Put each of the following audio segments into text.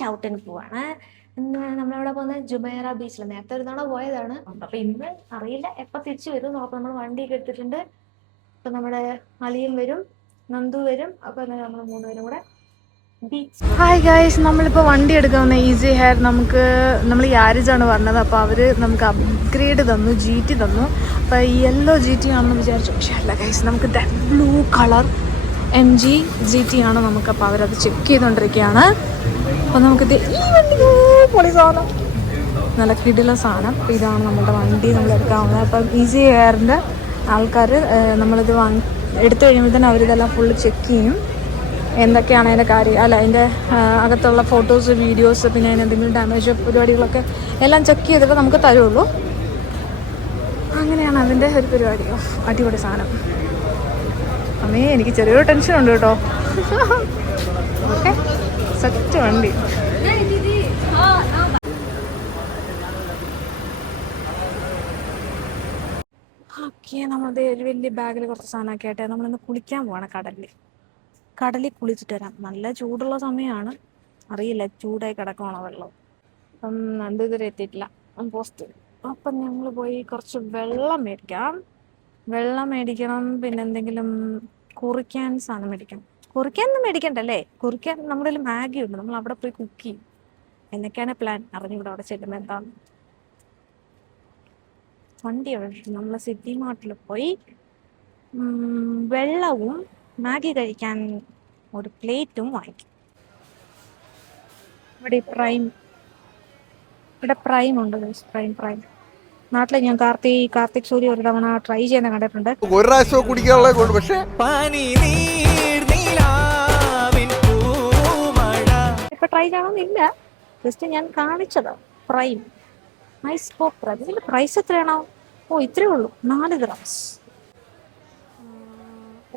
Night ഔട്ടിന് പോവാണ്. ഇന്ന് നമ്മളവിടെ പോകുന്നത് ജുമൈറ ബീച്ചിൽ. നേരത്തെ ഒരു തവണ പോയതാണ്. അപ്പൊ ഇന്ന് അറിയില്ല എപ്പൊ തിരിച്ചു വരും നോക്കാം. നമ്മൾ വണ്ടിയൊക്കെ എടുത്തിട്ടുണ്ട്. അപ്പൊ നമ്മുടെ അലിയും വരും, നന്ദു വരും. അപ്പൊ നമ്മൾ മൂന്നുപേരും കൂടെ ബീച്ച്. ഹായ് ഗൈസ്, നമ്മളിപ്പോൾ വണ്ടി എടുക്കാവുന്ന ഈസി ഹെയർ. നമ്മൾ യാരിജാണ് പറഞ്ഞത്. അപ്പോൾ അവർ നമുക്ക് അപ്ഗ്രേഡ് തന്നു, GT തന്നു. അപ്പോൾ യെല്ലോ GT ആണെന്ന് വിചാരിച്ചു, പക്ഷേ അല്ല ഗൈസ്, നമുക്ക് ബ്ലൂ കളർ MG GT ആണ് നമുക്ക്. അപ്പോൾ അവരത് ചെക്ക് ചെയ്തുകൊണ്ടിരിക്കുകയാണ്. അപ്പോൾ നമുക്കിത് ഈ വണ്ടി പൊളി സാധനം, നല്ല കിടില സാധനം. അപ്പോൾ ഇതാണ് നമ്മുടെ വണ്ടി നമ്മൾ എടുക്കാവുന്നത്. അപ്പം ഈസി ഹെയറിൻ്റെ ആൾക്കാർ നമ്മളിത് എടുത്തു കഴിയുമ്പോൾ തന്നെ അവരിതെല്ലാം ഫുള്ള് ചെക്ക് ചെയ്യും, എന്തൊക്കെയാണ് അതിൻ്റെ കാര്യം, അല്ല അതിൻ്റെ അകത്തുള്ള ഫോട്ടോസ്, വീഡിയോസ്, പിന്നെ അതിന് എന്തെങ്കിലും ഡാമേജ് പരിപാടികളൊക്കെ എല്ലാം ചെക്ക് ചെയ്തിട്ട് നമുക്ക് തരുള്ളൂ. അങ്ങനെയാണ് അതിൻ്റെ ഒരു പരിപാടി. അടിപൊളി സാധനം. അമ്മേ, എനിക്ക് ചെറിയൊരു ടെൻഷനുണ്ട് കേട്ടോ. ഓക്കെ, സെറ്റ് വണ്ടി. ഓക്കെ, നമ്മളത് ഒരു വലിയ ബാഗിൽ കുറച്ച് സാധനമൊക്കെ ആയിട്ട് നമ്മളിന്ന് കുളിക്കാൻ പോവാണ് കടലിൽ കുളിച്ചിട്ട് വരാം. നല്ല ചൂടുള്ള സമയമാണ്, അറിയില്ല ചൂടായി കിടക്കണോ വെള്ളം. അപ്പം നന്ദു ഇതുവരെ എത്തിയിട്ടില്ല പോസ്റ്റ്. അപ്പം ഞങ്ങൾ പോയി കുറച്ച് വെള്ളം മേടിക്കണം. പിന്നെ എന്തെങ്കിലും കുറിക്കാൻ സാധനം മേടിക്കണം. കുറിക്കാനൊന്നും മേടിക്കണ്ടല്ലേ, കുറിക്കാൻ നമ്മുടെ കയ്യിൽ മാഗി ഉണ്ട്, നമ്മൾ അവിടെ പോയി കുക്ക് ചെയ്യും. എന്നൊക്കെയാണ് പ്ലാൻ, അറിഞ്ഞൂടെ അവിടെ ചെല്ലുമ്പോൾ എന്താന്ന്. വണ്ടി നമ്മൾ സിറ്റി മാർട്ടിൽ പോയി വെള്ളവും മാഗി കഴിക്കാൻ ഒരു പ്ലേറ്റും വാങ്ങിക്കും. ഇവിടെ പ്രൈം ഉണ്ട്. പ്രൈം നാട്ടിലെ ഞാൻ കാർത്തിക് സൂര്യ ഒരു തവണ ട്രൈ ചെയ്യുന്ന കണ്ടിട്ടുണ്ട്. ഒരു പ്രാവശ്യം കുടിക്കാനുള്ള കൊണ്ട്, പക്ഷേ ഇപ്പൊ ട്രൈ ചെയ്യണമെന്നില്ല, ജസ്റ്റ് ഞാൻ കാണിച്ചതാ. Prime nice pop. ഇതിന്റെ പ്രൈസ് എത്രയാണോ? ഇത്രേ ഉള്ളൂ, 4 ഗ്രാംസ്.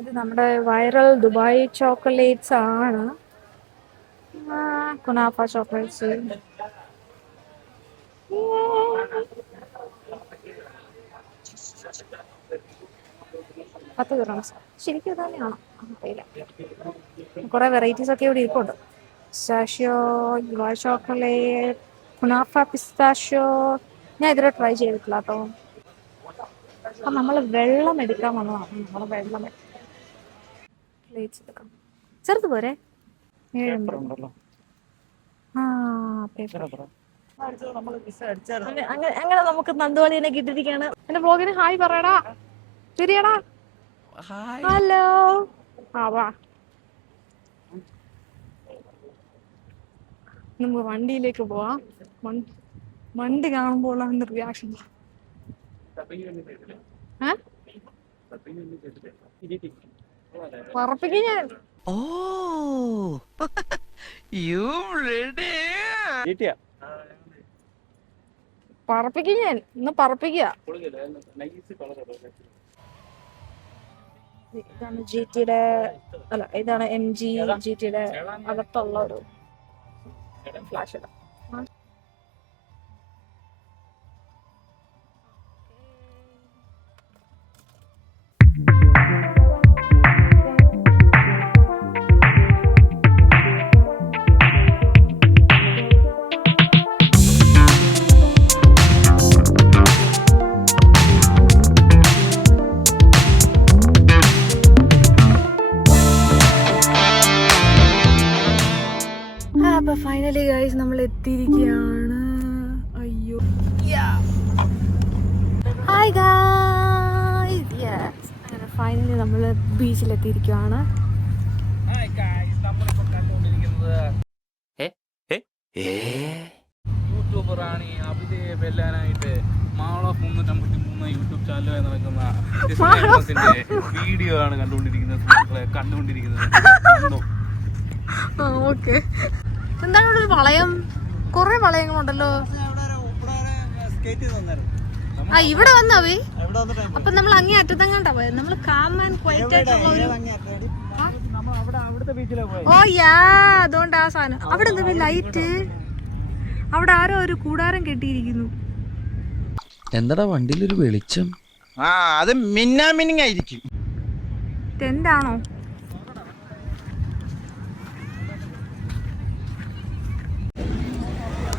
ഇത് നമ്മുടെ വൈറൽ ദുബായ് ചോക്ലേറ്റ്സ് ആണ്. കുനാഫ ചോക്ലേറ്റ്സ്. 10 ഗ്രാംസ്. ശരിക്കും ഇത് തന്നെയാണോ? കുറെ വെറൈറ്റീസ് ഒക്കെ ഇവിടെ ഇരിപ്പുണ്ട്. Pistachio, Dubai chocolate, kunafa pistachio. ഞാൻ ഇതിൽ ട്രൈ ചെയ്തിട്ടില്ല കേട്ടോ. അപ്പം നമ്മൾ വെള്ളം എടുക്കാൻ വന്നതാണ്. നമ്മൾ വെള്ളം പ്ലേറ്റ്സ് എടുക്കാം. ചെറുത് പോരെ? 7. അങ്ങനെ നമുക്ക് നന്ദുവളിനെ കിട്ടിയിരിക്കുകയാണ്. എന്റെ ബ്ലോഗിന് ഹായ് പറയടാ. ശരിയാടാ, ഹലോ. വാ, നമുക്ക് വണ്ടിയിലേക്ക് പോവാം. വണ്ടി കാണുമ്പോൾ ഉള്ള റിയാക്ഷൻ പറപ്പിക്കും ഞാൻ. പറപ്പിക്കും ഞാൻ, ഇന്ന് പറപ്പിക്കുക. ഇതാണ് GTയുടെ, അല്ല ഇതാണ് MG GTയുടെ അകത്തുള്ള ഒരു ഫ്ലാഷ്. അപ്പൊ ഫൈനലി ഗൈസ് നമ്മൾ എത്തിയിരിക്കുകയാണ്. അയ്യോ, ഹായ് ഗൈസ്. അങ്ങനെ ഫൈനലി നമ്മൾ ബീച്ചിലെത്തിയിരിക്കുകയാണ്. യൂട്യൂബറാണ് അഭിജയ് വെല്ലാനായിട്ട് മാള 353 യൂട്യൂബ് ചാനലുമായി നടക്കുന്ന വീഡിയോ ആണ് കണ്ടുകൊണ്ടിരിക്കുന്നത്. ഓക്കെ, എന്താണ് ഇവിടെ ഒരു വളയം? കുറെ വളയങ്ങളുണ്ടല്ലോ. ഇവിടെ വന്നവേ. അപ്പൊ നമ്മൾ അങ്ങേ അറ്റത്തങ്ങാണ്ടാ പോയത്. നമ്മൾ കാം ആൻഡ് ക്വൈറ്റ് ആയിട്ടുള്ള ഒരു അതുകൊണ്ട് ആ സാധനം അവിടെ എന്താ ലൈറ്റ്. അവിടെ ആരോ ഒരു കൂടാരം കെട്ടിയിരിക്കുന്നു. എന്താടാ വണ്ടിയിലൊരു വെളിച്ചം? അത് മിന്നാമിനിങ്ങായിരിക്കും. ടെന്റാണോ?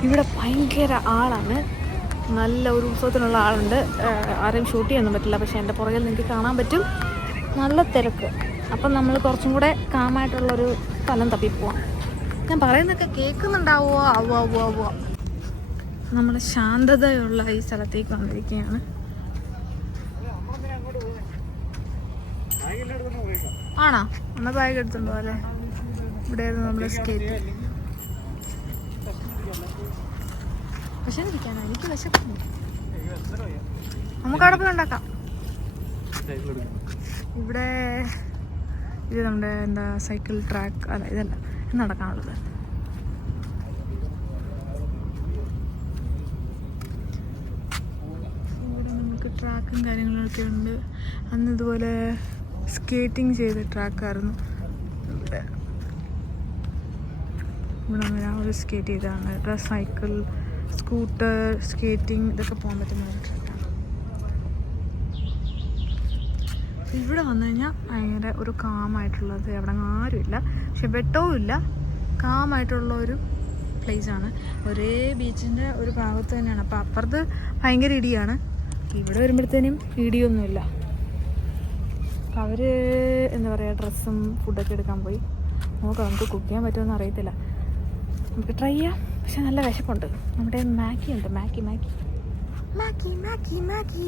ഇവിടെ ഭയങ്കര ആളാണ്, നല്ല ഒരു ഉത്സവത്തിനുള്ള ആളുണ്ട്. ആരെയും ഷൂട്ട് ചെയ്യാനൊന്നും പറ്റില്ല, പക്ഷേ എൻ്റെ പുറകിൽ നിങ്ങൾക്ക് കാണാൻ പറ്റും നല്ല തിരക്ക്. അപ്പം നമ്മൾ കുറച്ചും കൂടെ കാമായിട്ടുള്ളൊരു സ്ഥലം തപ്പി പോവാം. ഞാൻ പറയുന്നതൊക്കെ കേൾക്കുന്നുണ്ടാവുമോ? ആവുക നമ്മൾ ശാന്തതയുള്ള ഈ സ്ഥലത്തേക്ക് വന്നിരിക്കുകയാണ്. ആണോ? എന്നാൽ ബാഗ് എടുത്തുണ്ടോ അല്ലേ? ഇവിടെയായിരുന്നു നമ്മുടെ സ്കേറ്റ്. പക്ഷെ ഇരിക്കാനോ, എനിക്ക് വിശക്കുന്നു. നമുക്ക് അവിടെ പോയി ഉണ്ടാക്കാം. ഇവിടെ ഇത് നമ്മുടെ എന്താ സൈക്കിൾ ട്രാക്ക്, അല്ല ഇതല്ല, ഇത് നടക്കാനുള്ളത്. ഇവിടെ നമുക്ക് ട്രാക്കും കാര്യങ്ങളൊക്കെ ഉണ്ട്. അന്ന് ഇതുപോലെ സ്കേറ്റിംഗ് ചെയ്ത ട്രാക്കായിരുന്നു ഇവിടെ. ഇവിടെ ഒരു സ്കേറ്റ് ചെയ്താണ്. ഇവിടെ സൈക്കിൾ, സ്കൂട്ടർ, സ്കേറ്റിംഗ് ഇതൊക്കെ പോകാൻ പറ്റുന്ന ഒരു ട്രാക്കാണ്. ഇവിടെ വന്നു കഴിഞ്ഞാൽ ഭയങ്കര ഒരു കാമായിട്ടുള്ളത്, അവിടെ ആരുമില്ല, പക്ഷെ വെട്ടവും ഇല്ല, കാമായിട്ടുള്ള ഒരു പ്ലേസാണ്. ഒരേ ബീച്ചിൻ്റെ ഒരു ഭാഗത്ത് തന്നെയാണ്. അപ്പോൾ അപ്പുറത്ത് ഭയങ്കര ഇടിയാണ്, ഇവിടെ വരുമ്പോഴത്തേനും ഇടിയൊന്നുമില്ല. അപ്പോൾ അവർ എന്താ പറയുക, ഡ്രസ്സും ഫുഡൊക്കെ എടുക്കാൻ പോയി. നോക്കാം, നമുക്ക് കുക്ക് ചെയ്യാൻ പറ്റുമെന്ന് അറിയത്തില്ല, നമുക്ക് ട്രൈ ചെയ്യാം. പക്ഷെ നല്ല വിശപ്പുണ്ട്. നമ്മുടെ മാഗി ഉണ്ട്, Maggi Maggi Maggi Maggi Maggi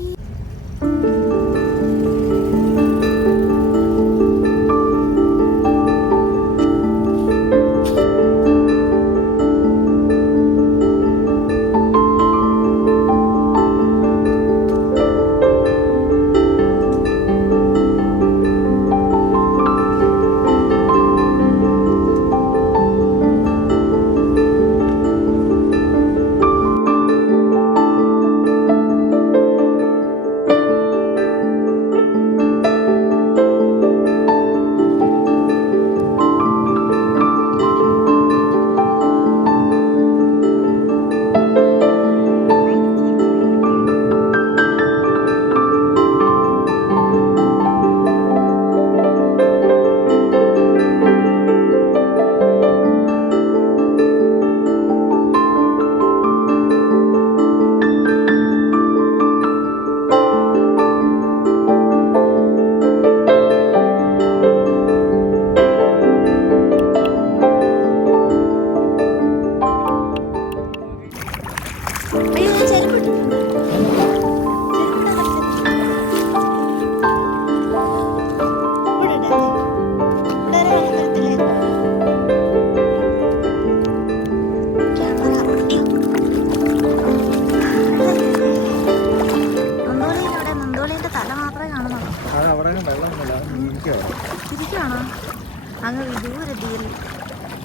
തിരിക്കുകയാണോ? അങ്ങ് വിദൂരതയിൽ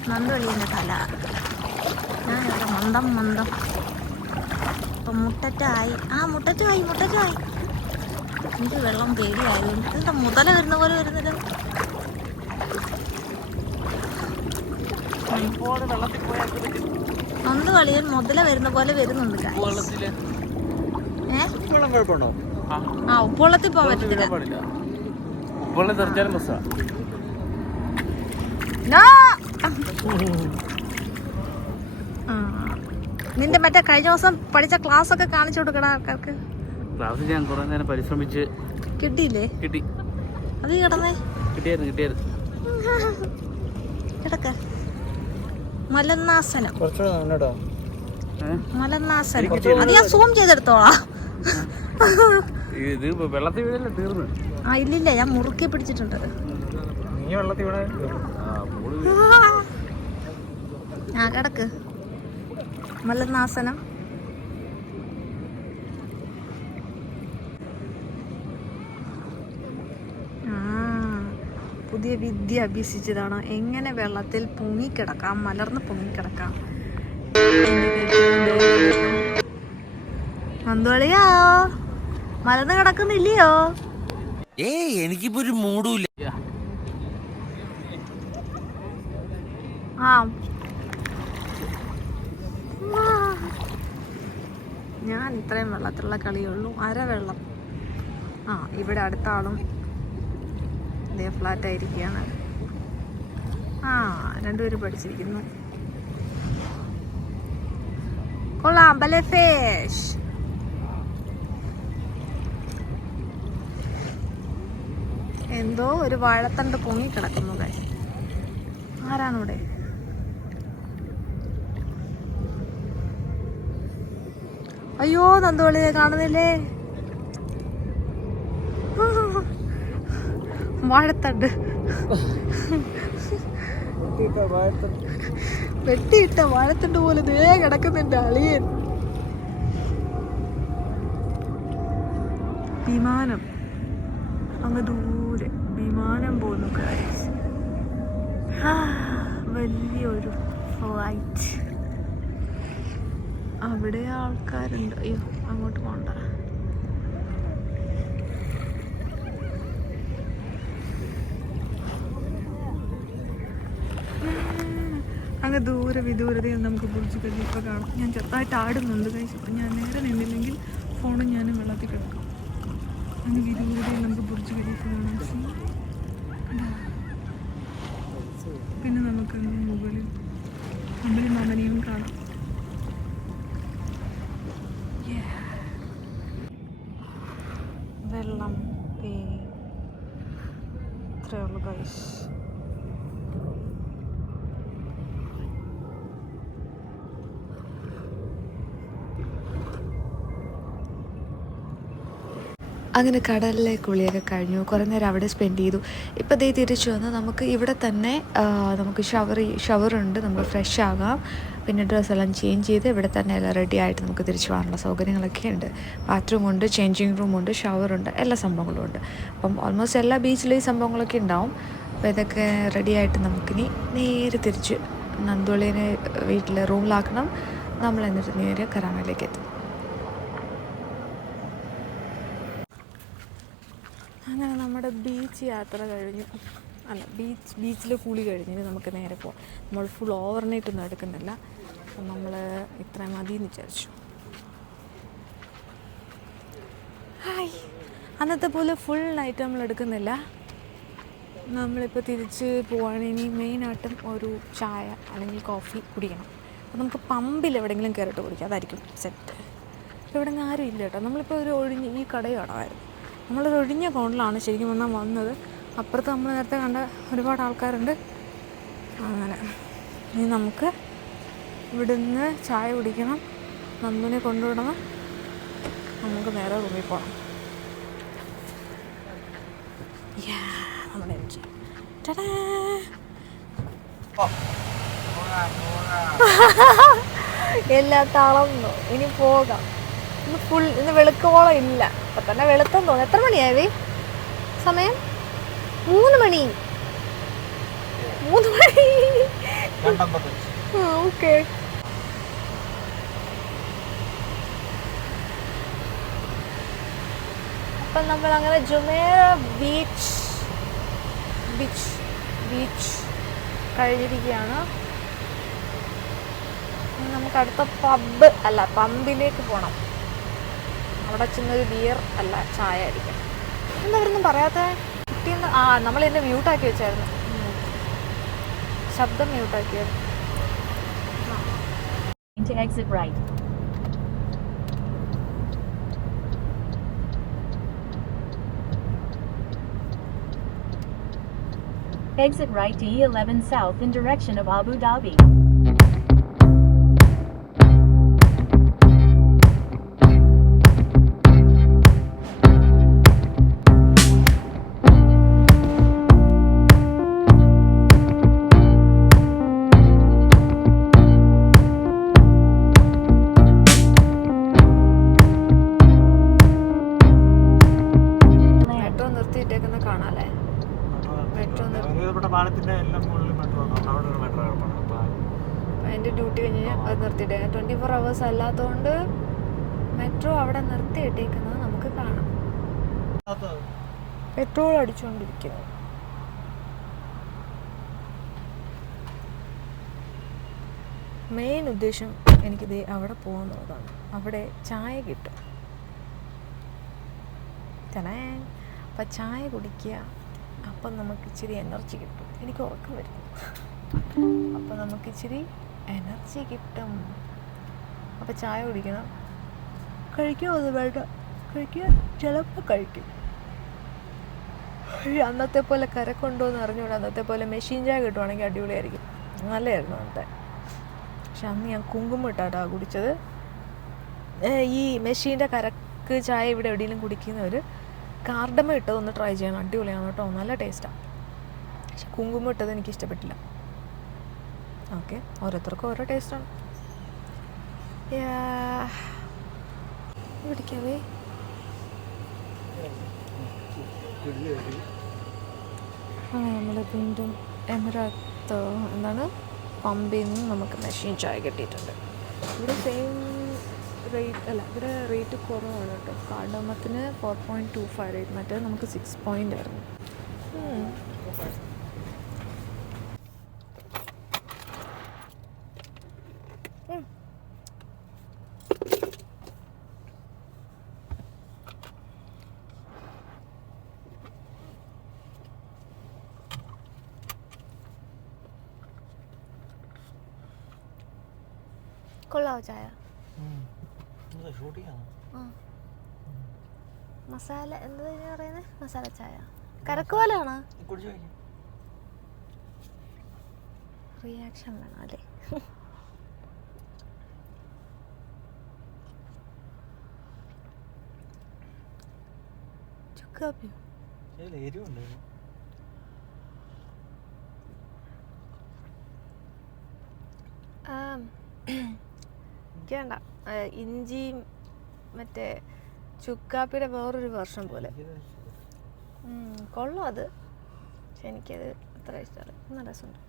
നന്ദവള്ളിൻ്റെ തല. ഞാനിവിടെ മന്ദം മന്ദം. ഇപ്പം മുട്ടറ്റായി. മുട്ടറ്റുമായി. എനിക്ക് വെള്ളം പേടിയായിരുന്നു. എന്താ മുതല വരുന്ന പോലെ വരുന്നില്ല. നന്ദവള്ളിയിൽ മുതല വരുന്ന പോലെ വരുന്നുണ്ട്. ഉപ്പുവെള്ളത്തിൽ പോകാൻ പറ്റത്തില്ല. നിന്റെ മറ്റേ കഴിഞ്ഞ ദിവസം പഠിച്ച ക്ലാസ് ഒക്കെ കാണിച്ചു കൊടുക്കണ ആൾക്കാർക്ക്. ക്ലാസ് ഞാൻ കുറെ നേരം പരിശ്രമിച്ച് കിട്ടിയില്ലേ? കിട്ടി. അത് കിടന്നേ കിട്ടിയായിരുന്നു. കിടക്ക. മലന്നാസനം. മലന്നാസനം അത് ഞാൻ സൂം ചെയ്തെടുത്തോളാം. ഇത് വെള്ളത്തിൽ വീഴല്ലേ, തീർന്നു. ഇല്ലില്ല, ഞാൻ മുറുക്കി പിടിച്ചിട്ടുണ്ട്. കിടക്ക്. മലന്നാസനം. പുതിയ വിദ്യ അഭ്യസിച്ചതാണ്, എങ്ങനെ വെള്ളത്തിൽ പൊങ്ങിക്കിടക്കാം, മലർന്ന് പൊങ്ങിക്കിടക്കാം. നന്ദുവളിയോ, മലർന്ന് കിടക്കുന്നില്ലയോ? എനിക്കിപ്പോ ഒരു മൂടുമില്ല. ഞാൻ ഇത്രയും വെള്ളത്തിലുള്ള കളിയുള്ളൂ, അരവെള്ളം. ഇവിടെ അടുത്ത ആളും ഇതേ ഫ്ലാറ്റായിരിക്കുകയാണ്. രണ്ടുപേരും പഠിച്ചിരിക്കുന്നു. കൊള്ളാം, ബലെ ഫിഷ്. എന്തോ ഒരു വാഴത്തണ്ട് പൊങ്ങി കിടക്കുന്നു. ആരാണിവിടെ? അയ്യോ, നന്ദുവളിയെ കാണുന്നില്ലേ? വാഴത്തണ്ട് വെട്ടിയിട്ട വാഴത്തണ്ട് പോലെ ദേ കിടക്കുന്നുണ്ട് അളിയൻ. വിമാനം അങ്ങ് ദൂരെ വിമാനം പോകുന്നു. വലിയൊരു ഫ്ലൈറ്റ്. അവിടെ ആൾക്കാരുണ്ട്. അയ്യോ, അങ്ങോട്ട് പോണ്ട. അങ്ങ് ദൂരെ വിദൂരതയിൽ നമുക്ക് ബുർജ് ഖലീഫ കാണാം. ഞാൻ ചെറുതായിട്ട് ആടുന്നുണ്ട് ഗൈസ്. അപ്പം ഞാൻ നേരെ നിന്നില്ലെങ്കിൽ ഫോണും ഞാനും വെള്ളത്തിൽ കിടക്കും. അങ്ങ് വിദൂരതയിൽ നമുക്ക് ബുർജ് ഖലീഫ കാണാം. പിന്നെ നമുക്ക് മുകളിൽ അമ്പലി മാമനെയും കാണാം. വെള്ളം ഇത്രയേ ഉള്ളൂ ഗൈസ്. അങ്ങനെ കടലിലെ കുളിയൊക്കെ കഴിഞ്ഞു. കുറേ നേരം അവിടെ സ്പെൻഡ് ചെയ്തു. ഇപ്പോൾ ദേ തിരിച്ചു വന്ന് നമുക്ക് ഇവിടെ തന്നെ നമുക്ക് ഷവറുണ്ട്. നമുക്ക് ഫ്രഷ് ആകാം. പിന്നെ ഡ്രസ്സെല്ലാം ചേഞ്ച് ചെയ്ത് ഇവിടെ തന്നെ എല്ലാം റെഡി ആയിട്ട് നമുക്ക് തിരിച്ചു പോകാനുള്ള സൗകര്യങ്ങളൊക്കെ ഉണ്ട്. ബാത്റൂമുണ്ട്, ചേഞ്ചിങ് റൂമുണ്ട്, ഷവറുണ്ട്, എല്ലാ സംഭവങ്ങളും ഉണ്ട്. അപ്പം ഓൾമോസ്റ്റ് എല്ലാ ബീച്ചിലും ഈ സംഭവങ്ങളൊക്കെ ഉണ്ടാവും. അപ്പോൾ ഇതൊക്കെ റെഡി ആയിട്ട് നമുക്കിനി നേരെ തിരിച്ച് നന്ദുവളിനെ വീട്ടിൽ റൂമിലാക്കണം. നമ്മൾ എന്നിട്ട് നേരെ കരാമയിലേക്ക് എത്തും. അങ്ങനെ നമ്മുടെ ബീച്ച് യാത്ര കഴിഞ്ഞു. ബീച്ചിൽ കുളി കഴിഞ്ഞിട്ട് നമുക്ക് നേരെ പോകാം. നമ്മൾ ഫുൾ ഓവർനൈറ്റൊന്നും എടുക്കുന്നില്ല. അപ്പം നമ്മൾ ഇത്രയും മതി എന്ന് വിചാരിച്ചു. ഹായ്, അന്നത്തെ പോലെ ഫുൾ നൈറ്റ് നമ്മൾ എടുക്കുന്നില്ല. നമ്മളിപ്പോൾ തിരിച്ച് പോവുകയാണെങ്കിൽ മെയിനായിട്ടും ഒരു ചായ അല്ലെങ്കിൽ കോഫി കുടിക്കണം. അപ്പോൾ നമുക്ക് പമ്പിൽ എവിടെയെങ്കിലും കയറിയിട്ട് കുടിക്കാം, അതായിരിക്കും സെറ്റ്. ഇപ്പോൾ ഇവിടെ നിന്ന് ആരും ഇല്ല കേട്ടോ. നമ്മളിപ്പോൾ ഒരു ഒഴിഞ്ഞ് ഈ കടയും അടവായിരുന്നു. നമ്മളൊരു ഒഴിഞ്ഞ കോണിലാണ് ശരിക്കും വന്നാൽ വന്നത്. അപ്പുറത്ത് നമ്മൾ നേരത്തെ കണ്ട ഒരുപാട് ആൾക്കാരുണ്ട്. അങ്ങനെ ഇനി നമുക്ക് ഇവിടുന്ന് ചായ കുടിക്കണം, നന്ദുവിനെ കൊണ്ടുവിടണം, നമുക്ക് നേരെ റൂമിൽ പോകണം. നമ്മുടെ എല്ലാ തളർന്നു. ഇനി പോകാം. ഇന്ന് വെളുക്കോളം ഇല്ല. അപ്പം തന്നെ വെളുത്തെന്ന് തോന്നുന്നു. എത്ര മണിയായി സമയം? 3 മണി. 3 മണി. ഓക്കെ. അപ്പം നമ്മൾ അങ്ങനെ ജുമേറ ബീച്ച് കഴിഞ്ഞിരിക്കുകയാണ്. നമുക്ക് അടുത്ത പമ്പിലേക്ക് പോകണം. അവിടെ ചെന്നൊരു ബിയർ അല്ല ചായ അടിക്കണം. എന്താ അവരൊന്നും പറയാത്ത കുട്ടിയെന്ന്? നമ്മൾ എന്നെ മ്യൂട്ടാക്കി വെച്ചായിരുന്നു. ശബ്ദം മ്യൂട്ടാക്കിയത്. Exit right. Exit right to E11 South in direction of Abu Dhabi. അതിൻ്റെ ഡ്യൂട്ടി കഴിഞ്ഞ് അത് നിർത്തിയിട്ട് 24 hours അല്ലാത്തതുകൊണ്ട് മെട്രോ അവിടെ നിർത്തിയിട്ടേക്കുന്നത് നമുക്ക് കാണാം. പെട്രോൾ അടിച്ചുകൊണ്ടിരിക്കുന്നു. മെയിൻ ഉദ്ദേശം എനിക്കിത് അവിടെ പോകുന്നതാണ്. അവിടെ ചായ കിട്ടും. അപ്പം ചായ കുടിക്കുക. അപ്പം നമുക്ക് ഇച്ചിരി എനർജി കിട്ടും. എനിക്ക് ഉറക്കം വരുന്നു. അപ്പം നമുക്ക് ഇച്ചിരി എനർജി കിട്ടും. അപ്പോൾ ചായ കുടിക്കണം. കഴിക്കുമോ അത് വേണ്ട, കഴിക്കുക ചിലപ്പോൾ കഴിക്കും. അന്നത്തെ പോലെ കരക്കൊണ്ടോ എന്ന് അറിഞ്ഞുകൂടാ. അന്നത്തെ പോലെ മെഷീൻ ചായ കിട്ടുവാണെങ്കിൽ അടിപൊളിയായിരിക്കും, നല്ലതായിരുന്നു അന്നത്തെ. പക്ഷെ അന്ന് ഞാൻ കുങ്കുമം ഇട്ടാട്ടാ കുടിച്ചത്. ഈ മെഷീൻ്റെ കരക്ക് ചായ ഇവിടെ എവിടെയെങ്കിലും കുടിക്കുന്നവർ കാർഡമ ഇട്ടത് ഒന്ന് ട്രൈ ചെയ്യണം, അടിപൊളിയാണ് കേട്ടോ, നല്ല ടേസ്റ്റാണ്. പക്ഷെ കുങ്കുമം ഇട്ടത് എനിക്ക് ഇഷ്ടപ്പെട്ടില്ല. ഓക്കെ, ഓരോരുത്തർക്കും ഓരോ ടേസ്റ്റാണ്. പിടിക്കാവേ. നമ്മൾ വീണ്ടും എമിറേറ്റ് എന്താണ് പമ്പിൽ നിന്ന് നമുക്ക് മെഷീൻ ചായ കിട്ടിയിട്ടുണ്ട്. ഇവിടെ സെയിം റേറ്റ് അല്ല, ഇവിടെ റേറ്റ് കുറവാണ് കേട്ടോ. കാർഡമത്തിന് 4.25 റേറ്റ്, മറ്റേത് നമുക്ക് 6 പോയിൻ്റ് ആയിരുന്നു. കൊള്ളാവോ ചായ? മസാല എന്താ പറയുന്നത്? മസാല ചായ കരക്ക് പോലെയാണോ? റിയാക്ഷൻ വേണം അല്ലേ? ചുക്കാപ്പിയോ? വേണ്ട, ഇഞ്ചിയും മറ്റേ ചുക്കാപ്പിയുടെ വേറൊരു വെർഷൻ പോലെ. കൊള്ളാം അത്, പക്ഷെ എനിക്കത് അത്ര ഇഷ്ടമല്ല. നല്ല രസമുണ്ട്.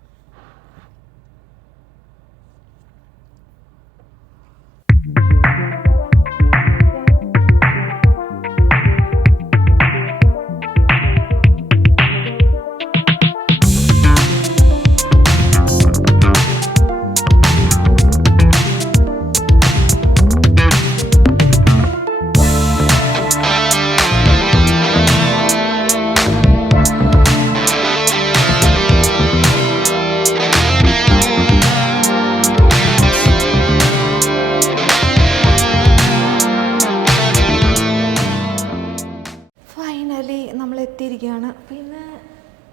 നമ്മൾ എത്തിയിരിക്കുകയാണ്. പിന്നെ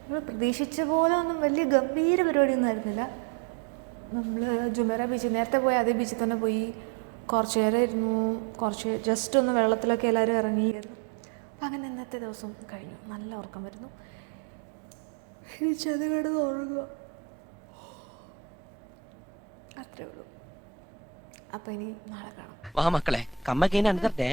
നമ്മൾ പ്രതീക്ഷിച്ച പോലെ ഒന്നും വലിയ ഗംഭീര പരിപാടിയൊന്നും ആയിരുന്നില്ല. നമ്മൾ ജുമേറ ബീച്ച് നേരത്തെ പോയി അതേ ബീച്ചിൽ തന്നെ പോയി കുറച്ച് നേരം ഇരുന്നു. കുറച്ച് ജസ്റ്റ് ഒന്ന് വെള്ളത്തിലൊക്കെ എല്ലാവരും ഇറങ്ങിയിരുന്നു. അപ്പം അങ്ങനെ ഇന്നത്തെ ദിവസം കഴിഞ്ഞു. നല്ല ഉറക്കം വരുന്നു. ചെത് കിടന്ന് ഉറങ്ങുക, അത്രേ ഉള്ളൂ. അപ്പം ഇനി നാളെ കാണാം. വാ മക്കളെ, കമ്മക്കേനെ അനുതരട്ടെ.